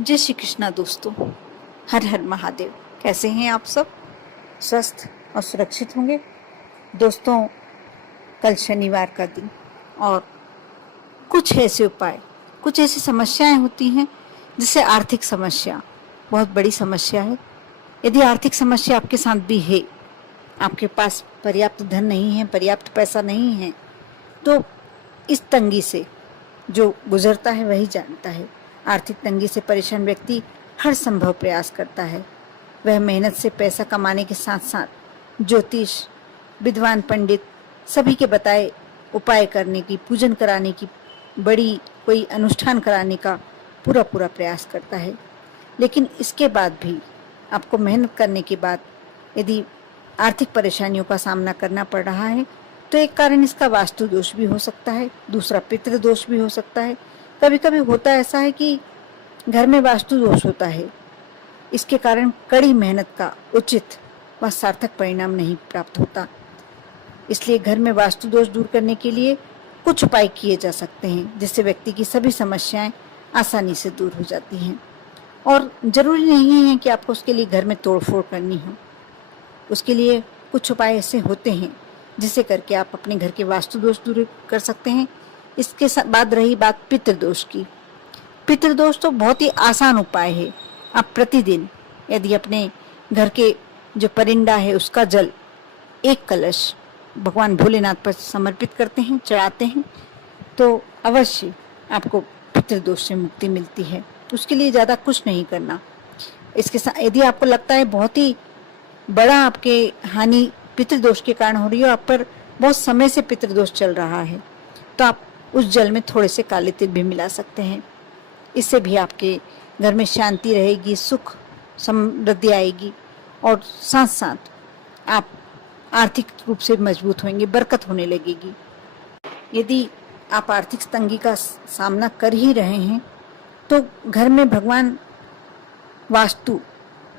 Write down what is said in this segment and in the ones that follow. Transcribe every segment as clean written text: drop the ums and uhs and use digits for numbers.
जय श्री कृष्णा दोस्तों। हर हर महादेव। कैसे हैं आप सब? स्वस्थ और सुरक्षित होंगे दोस्तों। कल शनिवार का दिन और कुछ ऐसे उपाय, कुछ ऐसी समस्याएं होती हैं जिससे आर्थिक समस्या बहुत बड़ी समस्या है। यदि आर्थिक समस्या आपके साथ भी है, आपके पास पर्याप्त धन नहीं है, पर्याप्त पैसा नहीं है, तो इस तंगी से जो गुजरता है वही जानता है। आर्थिक तंगी से परेशान व्यक्ति हर संभव प्रयास करता है। वह मेहनत से पैसा कमाने के साथ साथ ज्योतिष, विद्वान पंडित सभी के बताए उपाय करने की, पूजन कराने की, बड़ी कोई अनुष्ठान कराने का पूरा प्रयास करता है। लेकिन इसके बाद भी आपको मेहनत करने के बाद यदि आर्थिक परेशानियों का सामना करना पड़ रहा है तो एक कारण इसका वास्तु दोष भी हो सकता है, दूसरा पितृ दोष भी हो सकता है। कभी कभी होता ऐसा है कि घर में वास्तु दोष होता है, इसके कारण कड़ी मेहनत का उचित व सार्थक परिणाम नहीं प्राप्त होता। इसलिए घर में वास्तु दोष दूर करने के लिए कुछ उपाय किए जा सकते हैं जिससे व्यक्ति की सभी समस्याएं आसानी से दूर हो जाती हैं। और जरूरी नहीं है कि आपको उसके लिए घर में तोड़फोड़ करनी हो। उसके लिए कुछ उपाय ऐसे होते हैं जिसे करके आप अपने घर के वास्तु दोष दूर कर सकते हैं। इसके बाद रही बात पितृदोष की। पितृदोष तो बहुत ही आसान उपाय है। आप प्रतिदिन यदि अपने घर के जो परिंदा है उसका जल एक कलश भगवान भोलेनाथ पर समर्पित करते हैं, चढ़ाते हैं, तो अवश्य आपको पितृदोष से मुक्ति मिलती है। उसके लिए ज़्यादा कुछ नहीं करना। इसके साथ यदि आपको लगता है बहुत ही बड़ा आपके हानि पितृदोष के कारण हो रही है, आप पर बहुत समय से पितृदोष चल रहा है, तो आप उस जल में थोड़े से काले तिल भी मिला सकते हैं। इससे भी आपके घर में शांति रहेगी, सुख समृद्धि आएगी और साथ साथ आप आर्थिक रूप से मजबूत होंगे, बरकत होने लगेगी। यदि आप आर्थिक तंगी का सामना कर ही रहे हैं तो घर में भगवान वास्तु,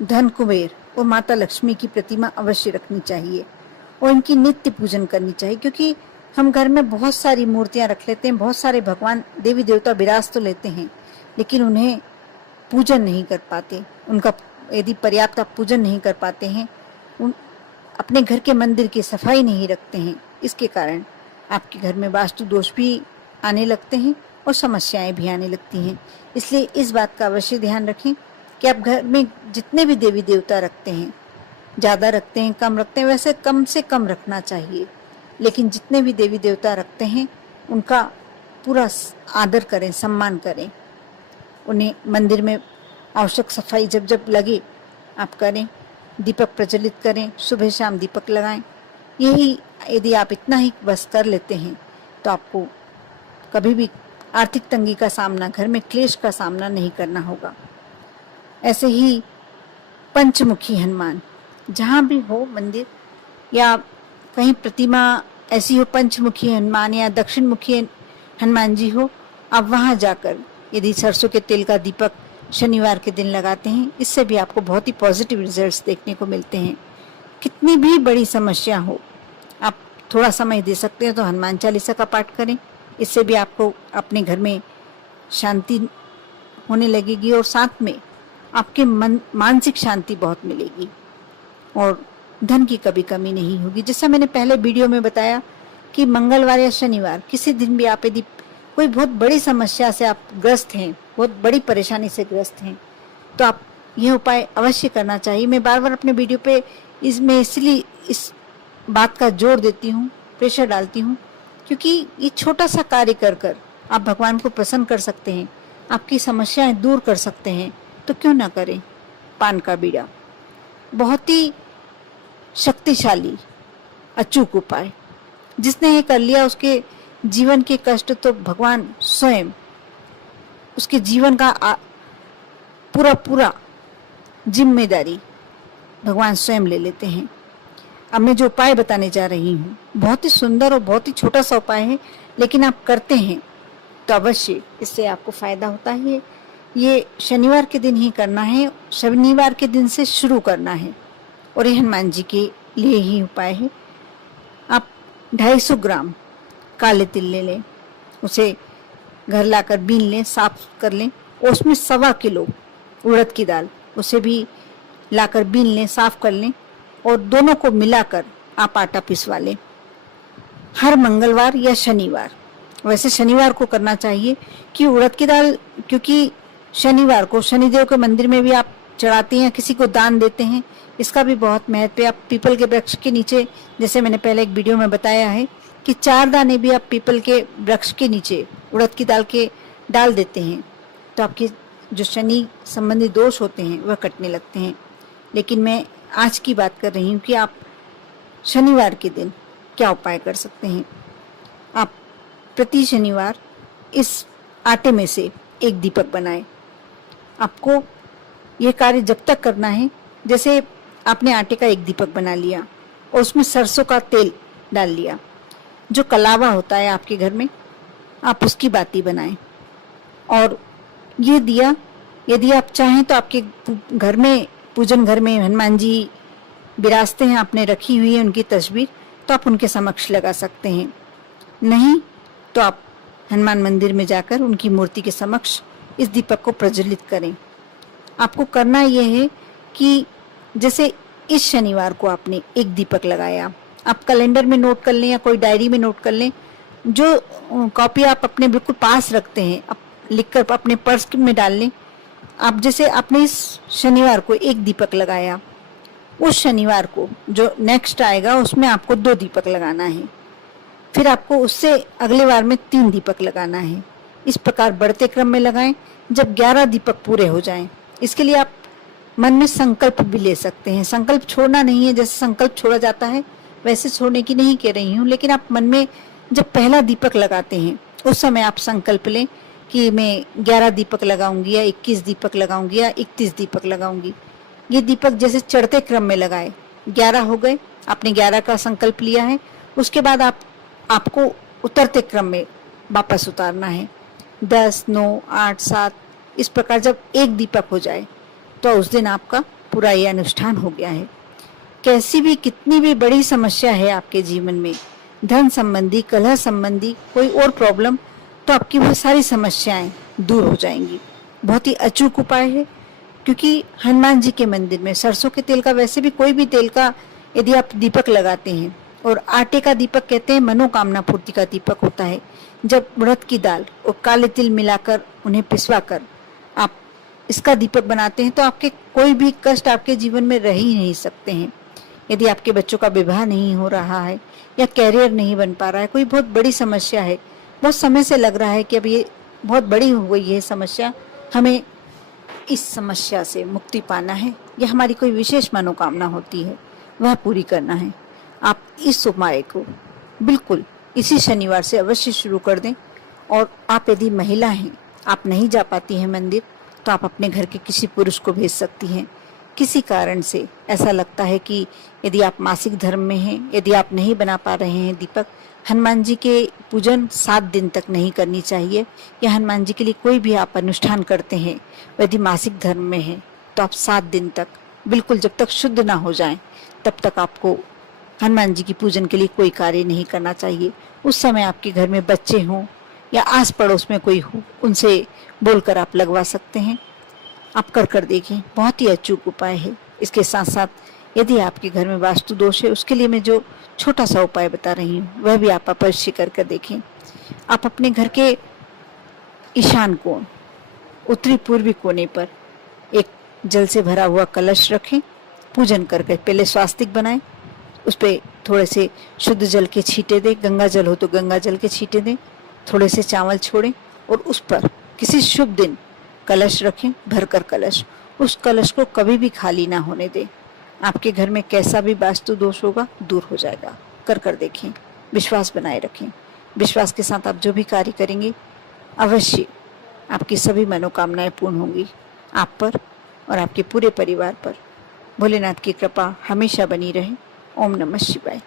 धन कुबेर और माता लक्ष्मी की प्रतिमा अवश्य रखनी चाहिए और इनकी नित्य पूजन करनी चाहिए। क्योंकि हम घर में बहुत सारी मूर्तियां रख लेते हैं, बहुत सारे भगवान देवी देवता विराज तो लेते हैं, लेकिन उन्हें पूजन नहीं कर पाते। उनका यदि पर्याप्त आप पूजन नहीं कर पाते हैं, अपने घर के मंदिर की सफाई नहीं रखते हैं, इसके कारण आपके घर में वास्तु दोष भी आने लगते हैं और समस्याएं भी आने लगती हैं। इसलिए इस बात का अवश्य ध्यान रखें कि आप घर में जितने भी देवी देवता रखते हैं, ज़्यादा रखते हैं, कम रखते हैं, वैसे कम से कम रखना चाहिए, लेकिन जितने भी देवी देवता रखते हैं उनका पूरा आदर करें, सम्मान करें। उन्हें मंदिर में आवश्यक सफाई जब जब लगे आप करें, दीपक प्रज्वलित करें, सुबह शाम दीपक लगाएं। यही यदि आप इतना ही बस कर लेते हैं तो आपको कभी भी आर्थिक तंगी का सामना, घर में क्लेश का सामना नहीं करना होगा। ऐसे ही पंचमुखी हनुमान, जहाँ भी हो मंदिर या कहीं प्रतिमा ऐसी हो, पंचमुखी हनुमान या दक्षिण मुखी हनुमान जी हो, आप वहाँ जाकर यदि सरसों के तेल का दीपक शनिवार के दिन लगाते हैं, इससे भी आपको बहुत ही पॉजिटिव रिजल्ट्स देखने को मिलते हैं। कितनी भी बड़ी समस्या हो, आप थोड़ा समय दे सकते हैं तो हनुमान चालीसा का पाठ करें। इससे भी आपको अपने घर में शांति होने लगेगी और साथ में आपके मानसिक शांति बहुत मिलेगी और धन की कभी कमी नहीं होगी। जैसा मैंने पहले वीडियो में बताया कि मंगलवार या शनिवार किसी दिन भी आप यदि कोई बहुत बड़ी समस्या से आप ग्रस्त हैं, बहुत बड़ी परेशानी से ग्रस्त हैं, तो आप यह उपाय अवश्य करना चाहिए। मैं बार बार अपने वीडियो पे इसमें इसलिए इस बात का जोर देती हूँ, प्रेशर डालती हूँ, क्योंकि ये छोटा सा कार्य कर कर आप भगवान को प्रसन्न कर सकते हैं, आपकी समस्याएं दूर कर सकते हैं, तो क्यों ना करें। पान का बीड़ा बहुत ही शक्तिशाली अचूक उपाय, जिसने ये कर लिया उसके जीवन के कष्ट तो भगवान स्वयं उसके जीवन का पूरा जिम्मेदारी भगवान स्वयं ले लेते हैं। अब मैं जो उपाय बताने जा रही हूँ बहुत ही सुंदर और बहुत ही छोटा सा उपाय है, लेकिन आप करते हैं तो अवश्य इससे आपको फायदा होता है। ये शनिवार के दिन ही करना है, शनिवार के दिन से शुरू करना है और ये हनुमान जी के लिए ही उपाय है। आप 250 ग्राम काले तिल ले लें, उसे घर लाकर बीन लें, साफ कर लें और उसमें 1.25 किलो उड़द की दाल, उसे भी लाकर बीन लें, साफ कर लें और दोनों को मिलाकर आप आटा पिसवा लें हर मंगलवार या शनिवार। वैसे शनिवार को करना चाहिए कि उड़द की दाल, क्योंकि शनिवार को शनिदेव के मंदिर में भी आप चढ़ाते हैं, किसी को दान देते हैं, इसका भी बहुत महत्व है। आप पीपल के वृक्ष के नीचे, जैसे मैंने पहले एक वीडियो में बताया है कि 4 दाने भी आप पीपल के वृक्ष के नीचे उड़द की दाल के डाल देते हैं तो आपके जो शनि संबंधी दोष होते हैं वह कटने लगते हैं। लेकिन मैं आज की बात कर रही हूँ कि आप शनिवार के दिन क्या उपाय कर सकते हैं। आप प्रति शनिवार इस आटे में से एक दीपक बनाएं। आपको ये कार्य जब तक करना है, जैसे आपने आटे का एक दीपक बना लिया और उसमें सरसों का तेल डाल लिया, जो कलावा होता है आपके घर में, आप उसकी बाती बनाएं। और ये दिया, यदि आप चाहें तो आपके घर में, पूजन घर में हनुमान जी विराजते हैं, आपने रखी हुई है उनकी तस्वीर, तो आप उनके समक्ष लगा सकते हैं। नहीं तो आप हनुमान मंदिर में जाकर उनकी मूर्ति के समक्ष इस दीपक को प्रज्वलित करें। आपको करना यह है कि जैसे इस शनिवार को आपने एक दीपक लगाया, आप कैलेंडर में नोट कर लें या कोई डायरी में नोट कर लें, जो कॉपी आप अपने बिल्कुल पास रखते हैं, आप लिखकर अपने पर्स में डाल लें। आप जैसे आपने इस शनिवार को एक दीपक लगाया, उस शनिवार को जो नेक्स्ट आएगा उसमें आपको 2 दीपक लगाना है, फिर आपको उससे अगले वार में 3 दीपक लगाना है। इस प्रकार बढ़ते क्रम में लगाएं जब 11 दीपक पूरे हो जाएं। इसके लिए आप मन में संकल्प भी ले सकते हैं। संकल्प छोड़ना नहीं है, जैसे संकल्प छोड़ा जाता है वैसे छोड़ने की नहीं कह रही हूँ, लेकिन आप मन में जब पहला दीपक लगाते हैं उस समय आप संकल्प लें कि मैं 11 दीपक लगाऊंगी या 21 दीपक लगाऊंगी या 31 दीपक लगाऊंगी। ये दीपक जैसे चढ़ते क्रम में लगाए, 11 हो गए, आपने 11 का संकल्प लिया है, उसके बाद आपको उतरते क्रम में वापस उतारना है। 10, 9, 8, 7 इस प्रकार जब एक दीपक हो जाए तो उस दिन आपका पूरा ये अनुष्ठान हो गया है। कैसी भी, कितनी भी बड़ी समस्या है आपके जीवन में, धन संबंधी, कलह संबंधी, कोई और प्रॉब्लम, तो आपकी वो सारी समस्याएं दूर हो जाएंगी। बहुत ही अचूक उपाय है, क्योंकि हनुमान जी के मंदिर में सरसों के तेल का, वैसे भी कोई भी तेल का यदि आप दीपक लगाते हैं, और आटे का दीपक कहते हैं मनोकामना पूर्ति का दीपक होता है। जब उड़द की दाल और काले तिल मिलाकर उन्हें पिसवा कर आप इसका दीपक बनाते हैं तो आपके कोई भी कष्ट आपके जीवन में रह ही नहीं सकते हैं। यदि आपके बच्चों का विवाह नहीं हो रहा है या कैरियर नहीं बन पा रहा है, कोई बहुत बड़ी समस्या है, बहुत समय से लग रहा है कि अब ये बहुत बड़ी हो गई है समस्या, हमें इस समस्या से मुक्ति पाना है या हमारी कोई विशेष मनोकामना होती है वह पूरी करना है, आप इस उपाय को बिल्कुल इसी शनिवार से अवश्य शुरू कर दें। और आप यदि महिला हैं, आप नहीं जा पाती हैं मंदिर, तो आप अपने घर के किसी पुरुष को भेज सकती हैं। किसी कारण से ऐसा लगता है कि यदि आप मासिक धर्म में हैं, यदि आप नहीं बना पा रहे हैं दीपक, हनुमान जी के पूजन 7 दिन तक नहीं करनी चाहिए, या हनुमान जी के लिए कोई भी आप अनुष्ठान करते हैं, यदि मासिक धर्म में है तो आप 7 दिन तक बिल्कुल जब तक शुद्ध ना हो जाएं तब तक आपको हनुमान जी की पूजन के लिए कोई कार्य नहीं करना चाहिए। उस समय आपके घर में बच्चे हों या आस पड़ोस में कोई हो, उनसे बोलकर आप लगवा सकते हैं। आप कर देखें, बहुत ही अचूक उपाय है। इसके साथ साथ यदि आपके घर में वास्तु दोष है, उसके लिए मैं जो छोटा सा उपाय बता रही हूँ वह भी आप अवश्य कर देखें। आप अपने घर के ईशान कोण, उत्तरी पूर्वी कोने पर एक जल से भरा हुआ कलश रखें। पूजन करके पहले स्वास्तिक बनाएं, उस पर थोड़े से शुद्ध जल के छींटे दें, गंगा जल हो तो गंगा जल के छींटे दें, थोड़े से चावल छोड़ें और उस पर किसी शुभ दिन कलश रखें, भरकर कलश। उस कलश को कभी भी खाली ना होने दें। आपके घर में कैसा भी वास्तु दोष होगा दूर हो जाएगा। कर देखें, विश्वास बनाए रखें। विश्वास के साथ आप जो भी कार्य करेंगे अवश्य आपकी सभी मनोकामनाएं पूर्ण होंगी, आप पर और आपके पूरे परिवार पर। भोलेनाथ की कृपा हमेशा बनी रहे। ओम नमः शिवाय।